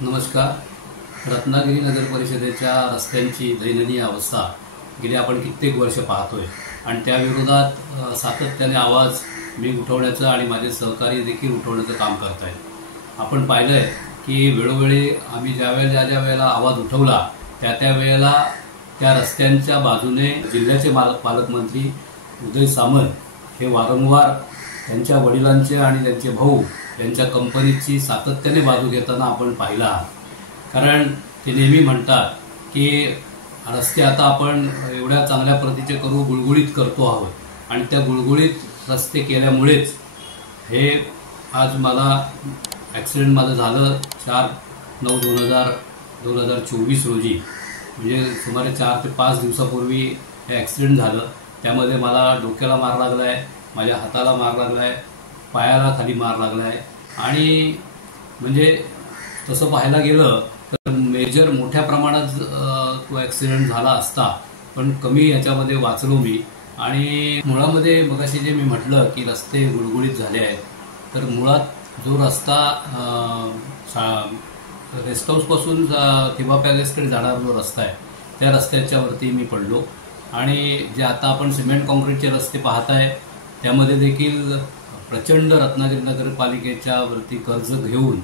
नमस्कार। रत्नागिरी नगर परिषदेच्या रस्त्यांची दयनीय अवस्था गेली आपण कित्येक वर्ष पाहतोय आणि त्या विरोधात सातत्याने आवाज मी उठवण्याचं आणि माझे सहकारी देखील उठवण्याचं काम करत आहेत। आपण पाहिलंय की वेळोवेळी आम्ही ज्या वेळेला आवाज उठवला त्या वेळेला त्या रस्त्यांच्या बाजूने जिल्ह्याचे पालकमंत्री उदय सामंत हे वारंवार त्यांच्या वडिलांचे आणि त्यांचे भाऊ यांच्या कंपनीची सातत्याने बाजू घेताना आपण पाहिला आहात। कारण ते नेहमी म्हणतात की रस्ते आता आपण एवढ्या चांगल्या प्रतीचे करू, गुळगुळीत करतो आहोत आणि त्या गुळगुळीत रस्ते केल्यामुळेच हे आज मला ॲक्सिडेंट माझं झालं 4/9/2024 रोजी, म्हणजे सुमारे 4 ते 5 दिवसापूर्वी हे ॲक्सिडेंट झालं। त्यामध्ये मला डोक्याला मार लागला आहे, माझ्या हाताला मार लागला आहे, पायाला खाली मार लागला आहे आणि म्हणजे तसं पाहायला गेलं तर मेजर मोठ्या प्रमाणात तो ॲक्सिडेंट झाला असता, पण कमी याच्यामध्ये वाचलो मी। आणि मुळामध्ये मगाशी जे मी म्हटलं की रस्ते गुळगुळीत झाले आहेत, तर मुळात जो रस्ता रेस्ट हाऊसपासून थिबा पॅलेसकडे जाणारा जो रस्ता आहे त्या रस्त्याच्यावरती मी पडलो आणि जे आता आपण सिमेंट कॉन्क्रीटचे रस्ते पाहताय त्यामध्ये देखील प्रचंड रत्नागिरी नगरपालिकेच्या वरती कर्ज घेऊन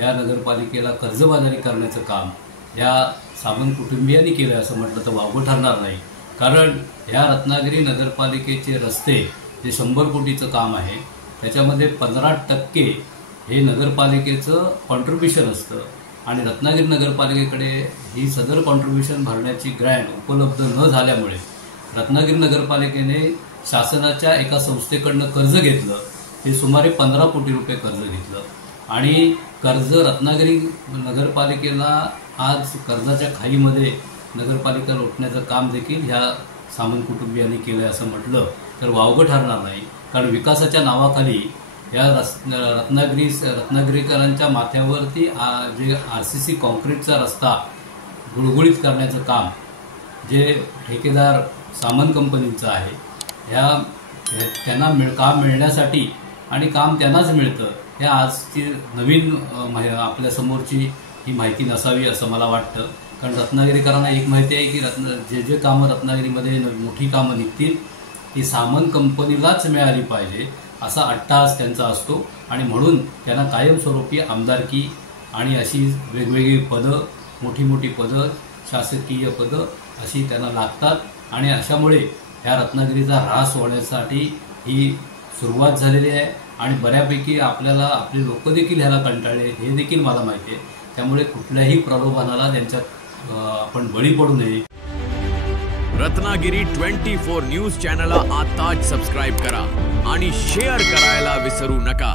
या नगरपालिकेला कर्जबाजारी करण्याचं काम या सामंत कुटुंबियांनी केलं असं म्हटलं तर वावगं ठरणार नाही। कारण या रत्नागिरी नगरपालिकेचे रस्ते जे 100 कोटीचं काम आहे त्याच्यामध्ये 15% हे नगरपालिकेचं कॉन्ट्रिब्युशन असतं आणि रत्नागिरी नगरपालिकेकडे ही सदर कॉन्ट्रिब्युशन भरण्याची ग्रँट उपलब्ध न झाल्यामुळे रत्नागिरी नगरपालिकेने शासनाच्या एका संस्थेकडनं कर्ज घेतलं। ते सुमारे 15 कोटी रुपये कर्ज घेतलं आणि कर्ज रत्नागिरी नगरपालिकेला आज कर्जाच्या खाईमध्ये नगरपालिका लोटण्याचं काम देखील ह्या सामंत कुटुंबियांनी केलं असं म्हटलं तर वावगं ठरणार नाही। कारण विकासाच्या नावाखाली या रत्नागिरीकरांच्या माथ्यावरती जे RCC कॉन्क्रीटचा रस्ता गुळगुळीत करण्याचं काम जे ठेकेदार सामंत कंपनीचं आहे, त्यांना काम मिळण्यासाठी आणि काम त्यांनाच मिळतं हे आजची नवीन आपल्या समोरची ही माहिती नसावी असं मला वाटतं। कारण रत्नागिरीकरांना एक माहिती आहे की जे कामं रत्नागिरीमध्ये मोठी कामं निघतील ती सामंत कंपनीलाच मिळाली पाहिजे असा अट्टाहास त्यांचा असतो आणि म्हणून त्यांना कायमस्वरूपी आमदारकी आणि अशी वेगवेगळी पदं, मोठी पदं, शासकीय पदं अशी त्यांना लागतात आणि अशामुळे ह्या रत्नागिरीचा ऱ्हास होण्यासाठी ही सुरुवात झालेली आहे आणि बऱ्यापैकी आपले लोक देखील ह्याला कंटाळले हे देखील मला माहिती आहे। त्यामुळे कुठल्याही प्रलोभनाला त्यांच्यात आपण बळी पडू नये। रत्नागिरी 24 न्यूज चॅनलला आताच सबस्क्राइब करा आणि शेअर करायला विसरू नका।